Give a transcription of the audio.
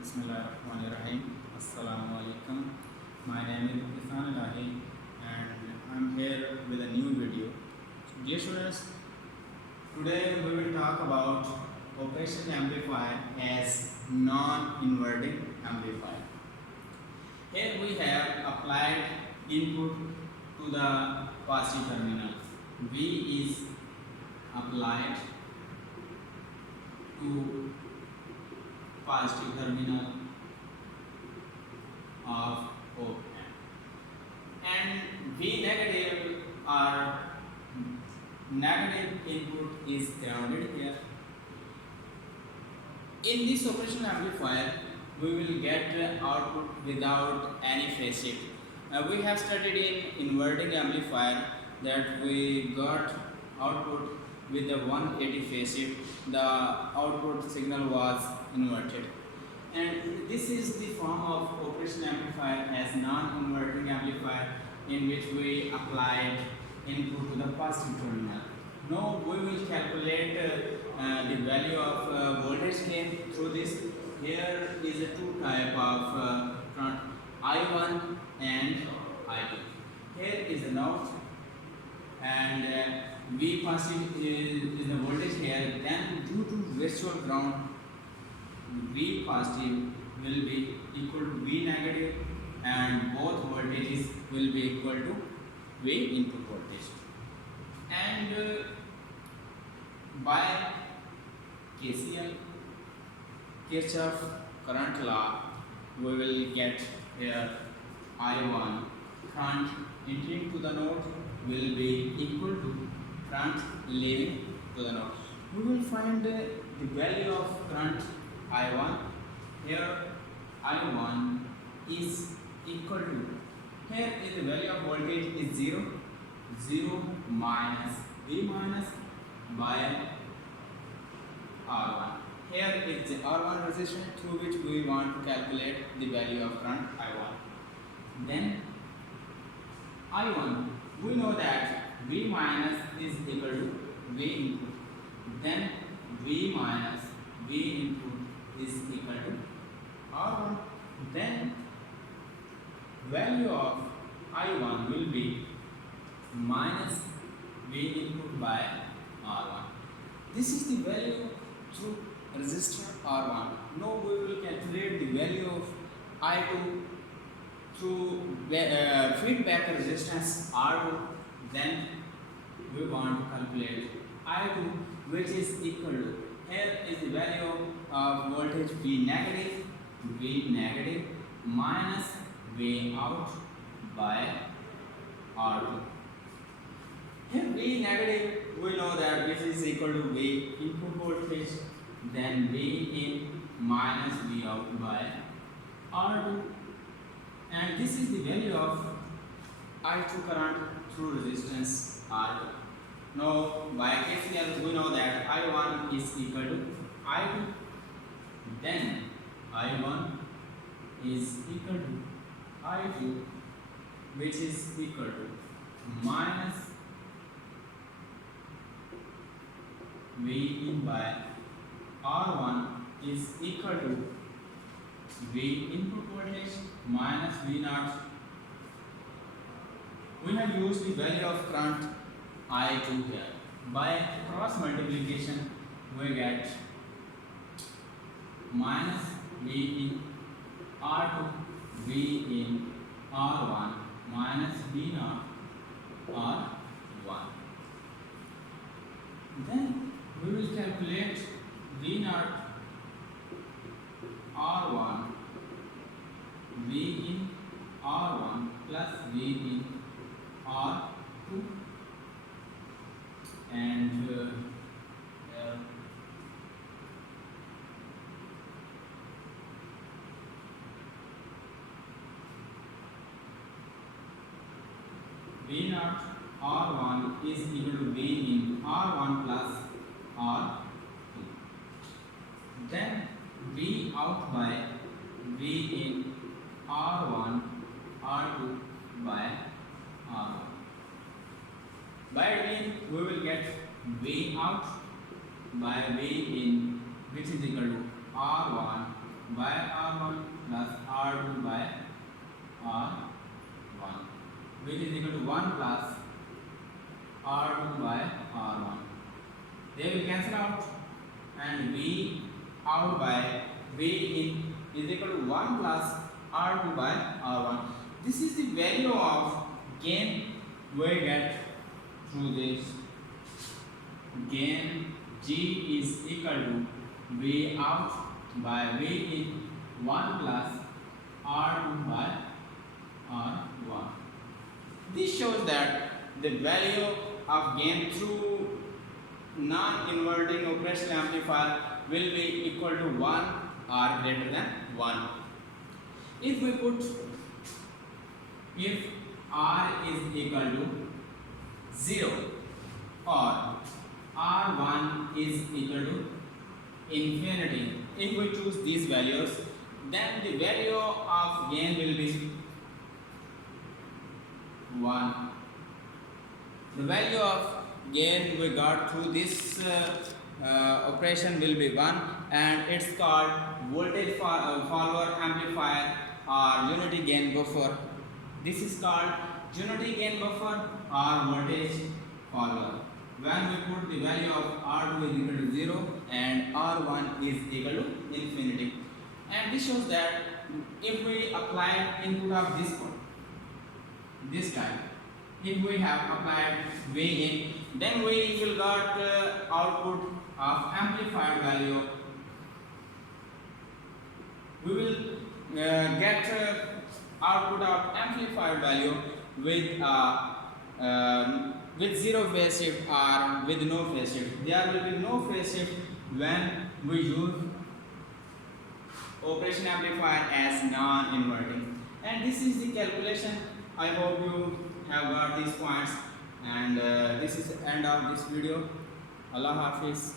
Bismillahirrahmanirrahim. Assalamu alaikum. My name is Ehsan Elahi and I'm here with a new video. Dear students, today we will talk about operational amplifier as non-inverting amplifier. Here we have applied input to the positive terminal. V is applied to positive terminal of op-amp, and V negative or negative input is grounded here. In this operational amplifier, we will get output without any phase shift. We have studied in inverting amplifier that we got output with the 180 phase shift. The output signal was inverted, and this is the form of operational amplifier as non-inverting amplifier, in which we applied input to the positive terminal. Now we will calculate the value of voltage gain through this. Here is a two type of current, I1 and I2. Here is the node, and V positive is the voltage here. Then due to virtual ground, V positive will be equal to V negative, and both voltages will be equal to V input voltage. And by KCL, Kirchhoff current law, we will get here I1 current entering to the node will be equal to current leaving to the node. We will find the value of current I1. Here I1 is equal to, here is the value of voltage is 0, 0 minus V minus by R1. Here is the R1 resistance through which we want to calculate the value of current I1. Then I1, we know that V minus is equal to V input. Then V minus V input is equal to R1. Then value of I1 will be minus V input by R1. This is the value through resistor R1. Now we will calculate the value of I2 through feedback resistance R2. Then we want to calculate I2, which is equal to, here is the value of voltage V negative minus V out by R2. Here V negative, we know that this is equal to V input voltage, then V in minus V out by R2, and this is the value of I2 current through resistance R2. Now by KCL, we know that I1 is equal to I2. Then I1 is equal to I2, which is equal to minus V in by R1 is equal to V input voltage minus V naught. We have used the value of current I2 here. By cross multiplication, we get minus V in R2, V in R1 minus V naught R1. Then we will calculate V naught R1, V in R1 plus V in R2, and V naught R1 is equal to V in R1 plus R2. Then V out by V in R1 R2 by R1. By doing, we will get V out by V in, which is equal to R1 by R1 plus R2 by R1, which is equal to 1 plus R2 by R1. They will cancel out, and V out by V in is equal to 1 plus R2 by R1. This is the value of gain we get through this. Gain G is equal to V out by V in 1 plus R2 by R1. This shows that the value of gain through non-inverting operational amplifier will be equal to 1 or greater than 1. If we put, if R is equal to 0 or R1 is equal to infinity, if we choose these values, then the value of gain will be 1. The value of gain we got through this operation will be 1, and it's called voltage follower amplifier or unity gain buffer. This is called unity gain buffer or voltage follower. When we put the value of R2 is equal to 0 and R1 is equal to infinity. And this shows that if we apply input of this time, if we have applied V in, then we will got output of amplified value. We will get output of amplified value with zero phase shift or with no phase shift. There will be no phase shift when we use operation amplifier as non-inverting. And this is the calculation. I hope you have got these points, and this is the end of this video. Allah Hafiz.